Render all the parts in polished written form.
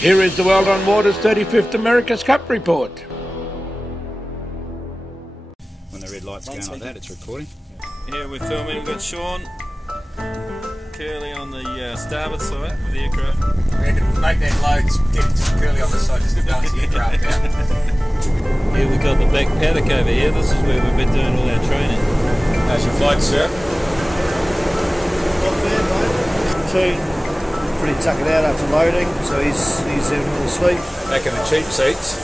Here is the World on Water's 35th America's Cup report. When the red light's going like that, it's recording. Here we're filming, we've got Sean, Curly on the starboard side with the aircraft. We can make that load, get Curly on the side just to balance the aircraft out. Here we've got the back paddock over here, this is where we've been doing all our training. How's your flight, sir? Not bad, mate. Pretty tuckered out after loading, so he's having a little sleep. Back in the cheap seats,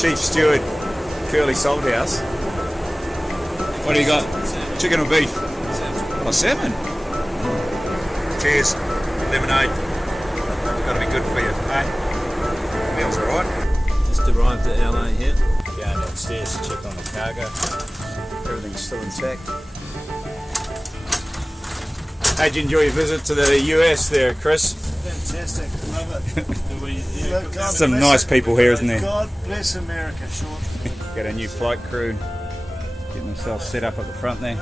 Chief Steward, Curly Salthouse. What do you got? Chicken or beef? Oh, salmon. Cheers. Lemonade. Got to be good for you, eh? Meals alright. Just arrived at LA here. Going downstairs to check on the cargo. Everything's still intact. How'd you enjoy your visit to the US there, Chris? Fantastic, love it. Some nice people here, isn't there? God bless America, Sean. Got a new flight crew getting themselves set up at the front there.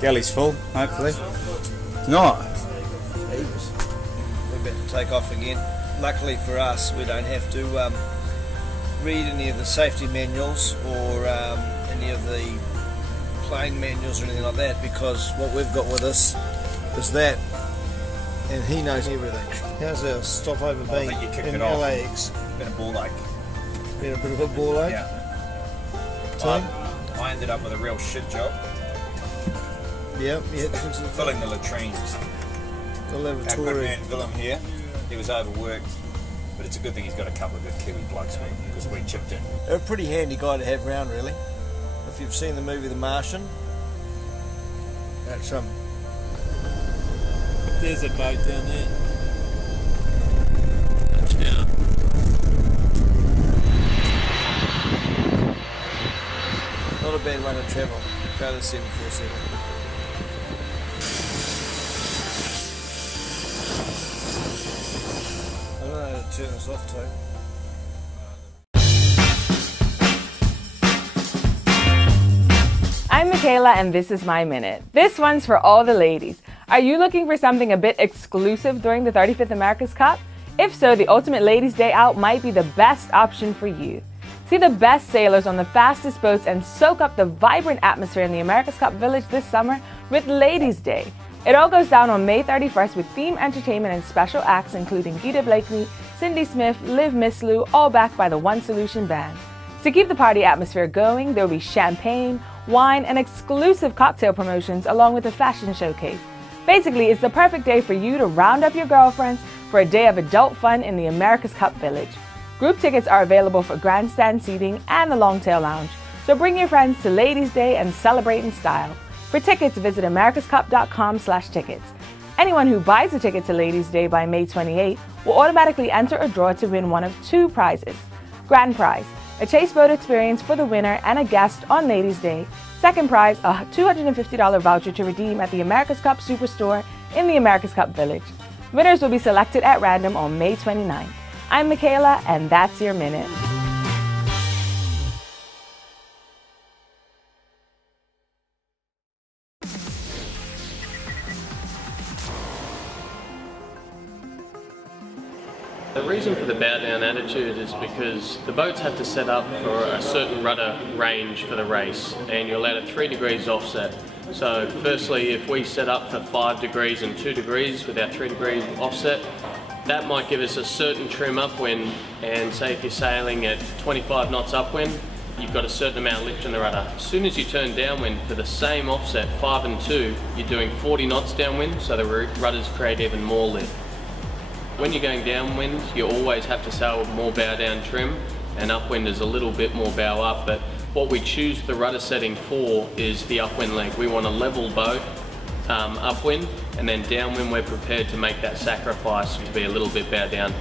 Galley's full, hopefully. It's not. We're about to take off again. Luckily for us, we don't have to read any of the safety manuals or any of the plane manuals or anything like that, because what we've got with us is that, and he knows everything. How's our stopover been in LAX? Been a ball ache. Been a bit of a ball ache? Yeah. I ended up with a real shit job. Yep. Filling the latrines. The Our good lavatory. man Willem here, he was overworked, but it's a good thing he's got a couple of good Kiwi blokes with him, because we chipped in. They're a pretty handy guy to have around, really. If you've seen the movie The Martian, that's There's a boat down there. Touchdown. not a bad one to travel. Go to 747. I don't know how to turn this off too. I'm Mikaela and this is my minute. This one's for all the ladies. Are you looking for something a bit exclusive during the 35th America's Cup? If so, the Ultimate Ladies Day Out might be the best option for you. See the best sailors on the fastest boats and soak up the vibrant atmosphere in the America's Cup Village this summer with Ladies Day. It all goes down on May 31st with theme entertainment and special acts including Gita Blakely, Cindy Smith, Liv Mislew, all backed by the One Solution Band. To keep the party atmosphere going, there will be champagne, wine, and exclusive cocktail promotions along with a fashion showcase. Basically, it's the perfect day for you to round up your girlfriends for a day of adult fun in the America's Cup Village. Group tickets are available for grandstand seating and the Longtail Lounge, so bring your friends to Ladies Day and celebrate in style. For tickets, visit americascup.com/tickets. Anyone who buys a ticket to Ladies Day by May 28 will automatically enter a draw to win one of two prizes. Grand prize, a chase boat experience for the winner and a guest on Ladies Day. Second prize, a $250 voucher to redeem at the America's Cup Superstore in the America's Cup Village. Winners will be selected at random on May 29th. I'm Mikaela, and that's your minute. The reason for the bow down attitude is because the boats have to set up for a certain rudder range for the race, and you're allowed at 3 degrees offset. So firstly, if we set up for 5 degrees and 2 degrees with our 3 degree offset, that might give us a certain trim upwind, and say if you're sailing at 25 knots upwind, you've got a certain amount of lift in the rudder. As soon as you turn downwind for the same offset, 5 and 2, you're doing 40 knots downwind, so the rudders create even more lift. When you're going downwind, you always have to sail with more bow down trim, and upwind is a little bit more bow up, but what we choose the rudder setting for is the upwind leg. We want a level boat upwind, and then downwind we're prepared to make that sacrifice to be a little bit bow down.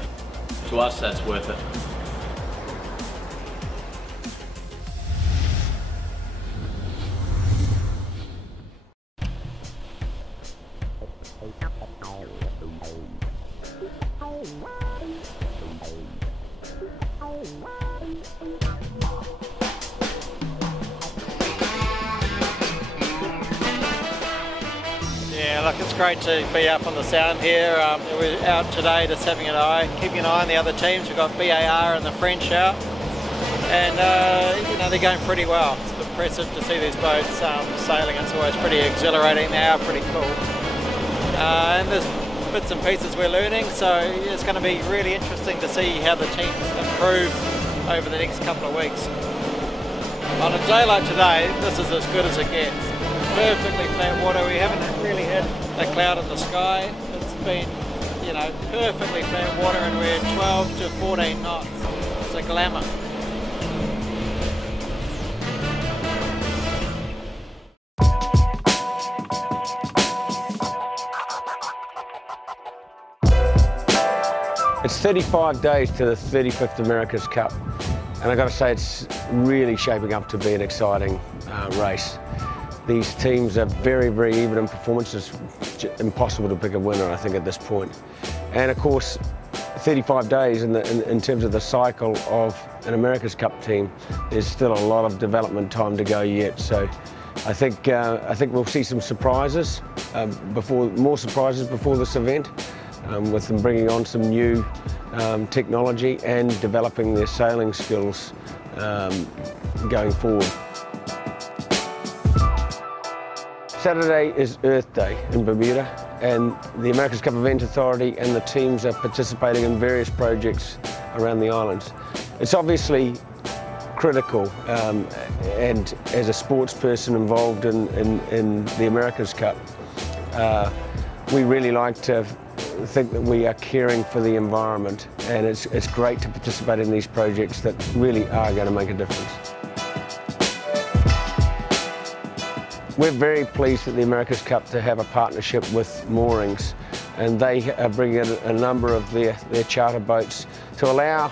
To us, that's worth it. Yeah, look, look, it's great to be up on the sound here. We're out today just having keeping an eye on the other teams. We've got BAR and the French out, and you know, they're going pretty well. It's impressive to see these boats sailing. It's always pretty exhilarating. They are pretty cool. And there's bits and pieces we're learning, so it's going to be really interesting to see how the teams improve over the next couple of weeks. On a day like today, this is as good as it gets. Perfectly flat water. We haven't really had a cloud in the sky. It's been, you know, perfectly flat water, and we're 12 to 14 knots. It's a glamour. It's 35 days to the 35th America's Cup, and I've got to say it's really shaping up to be an exciting race. These teams are very, very even in performances. It's impossible to pick a winner, I think, at this point. And of course, 35 days in terms of the cycle of an America's Cup team, there's still a lot of development time to go yet. So I think we'll see some surprises, more surprises before this event. With them bringing on some new technology and developing their sailing skills going forward. Saturday is Earth Day in Bermuda, and the America's Cup Event Authority and the teams are participating in various projects around the islands. It's obviously critical, and as a sports person involved in the America's Cup, we really like to think that we are caring for the environment, and it's great to participate in these projects that really are going to make a difference. We're very pleased at the America's Cup to have a partnership with Moorings, and they are bringing in a number of their charter boats to allow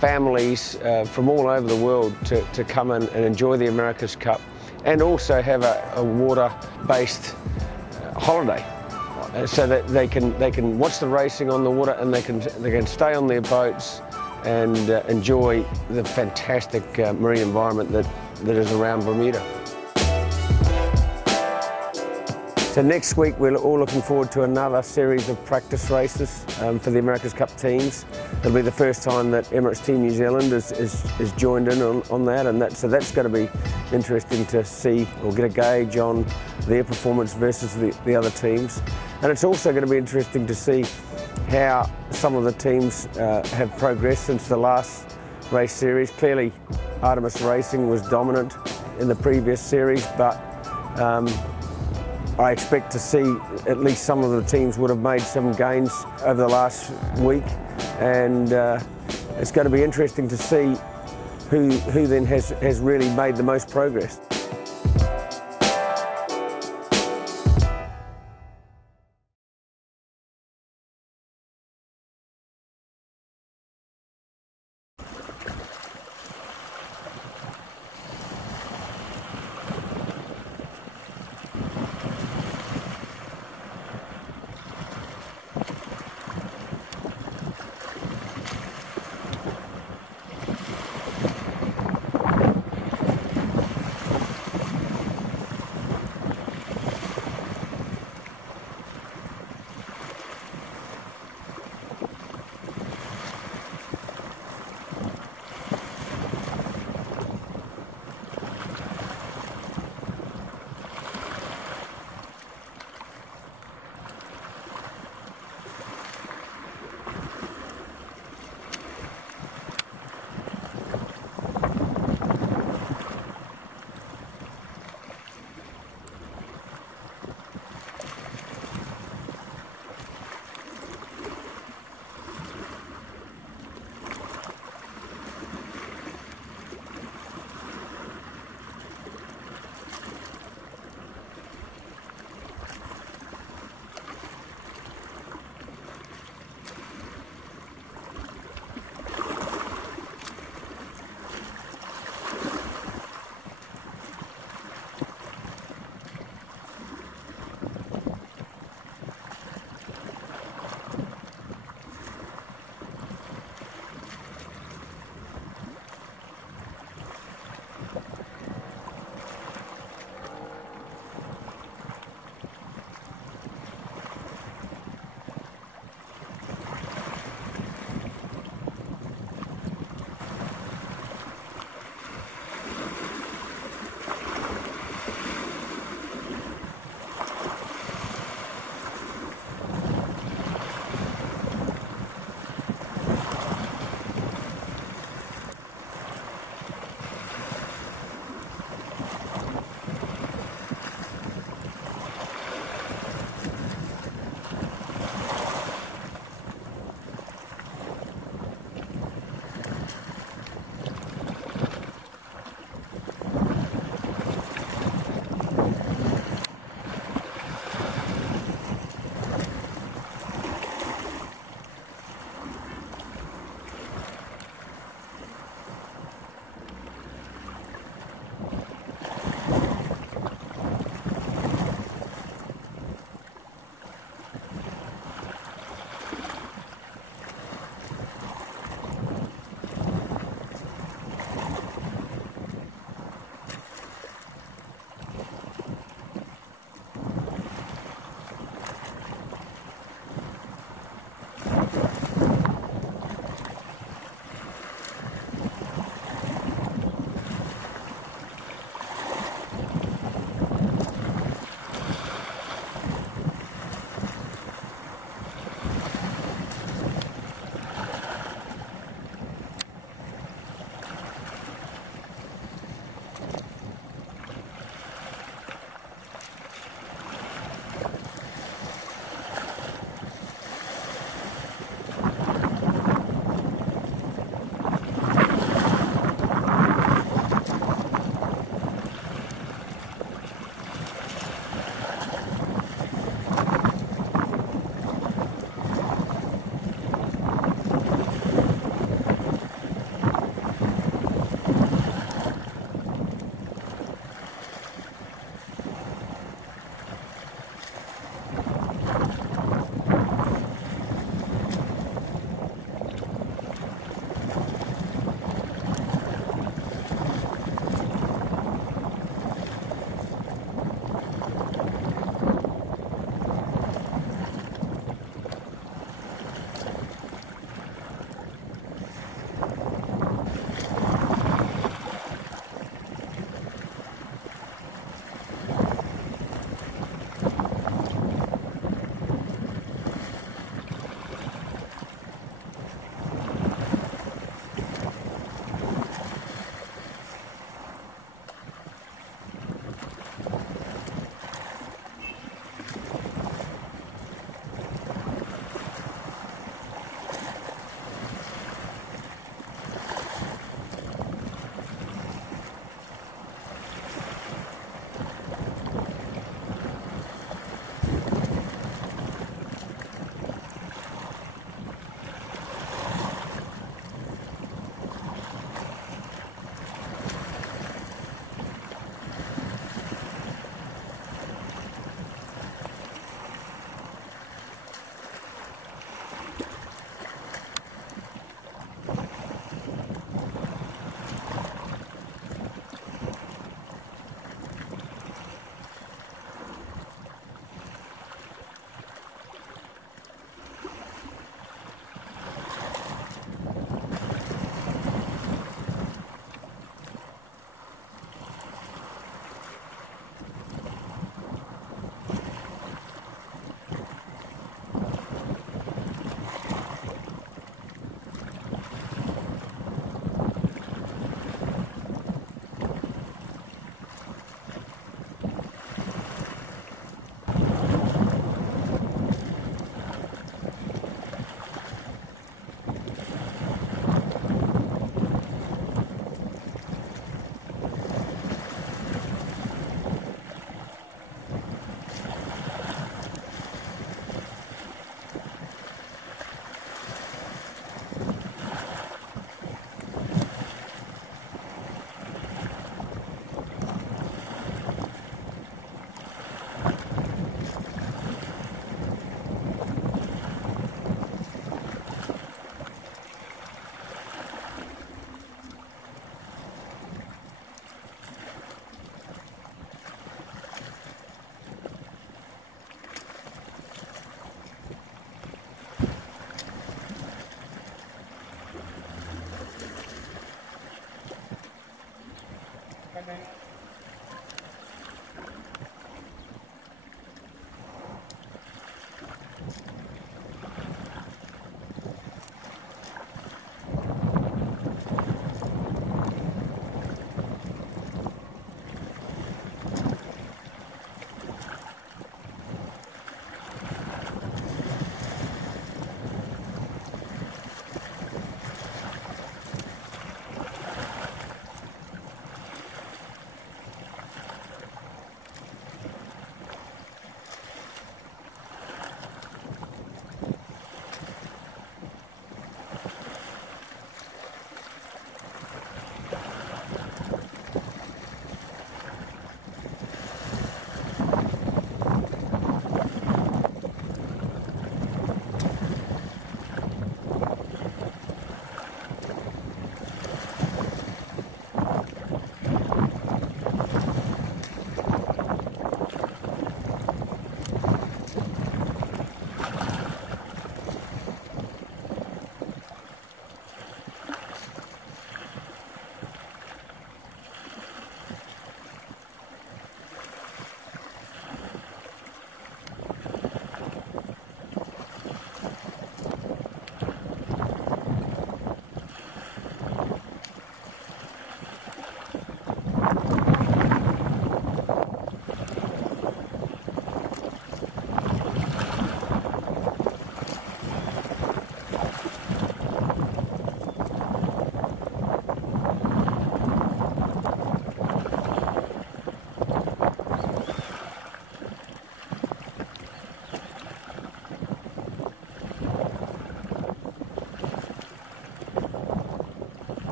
families from all over the world to come in and enjoy the America's Cup, and also have a water-based holiday, so that they can watch the racing on the water, and they can stay on their boats and enjoy the fantastic marine environment that is around Bermuda. So next week we're all looking forward to another series of practice races for the America's Cup teams. It'll be the first time that Emirates Team New Zealand is joined in on that, and so that's going to be interesting to see or get a gauge on their performance versus the other teams. And it's also going to be interesting to see how some of the teams have progressed since the last race series. Clearly Artemis Racing was dominant in the previous series, but I expect to see at least some of the teams would have made some gains over the last week, and it's going to be interesting to see who then has really made the most progress.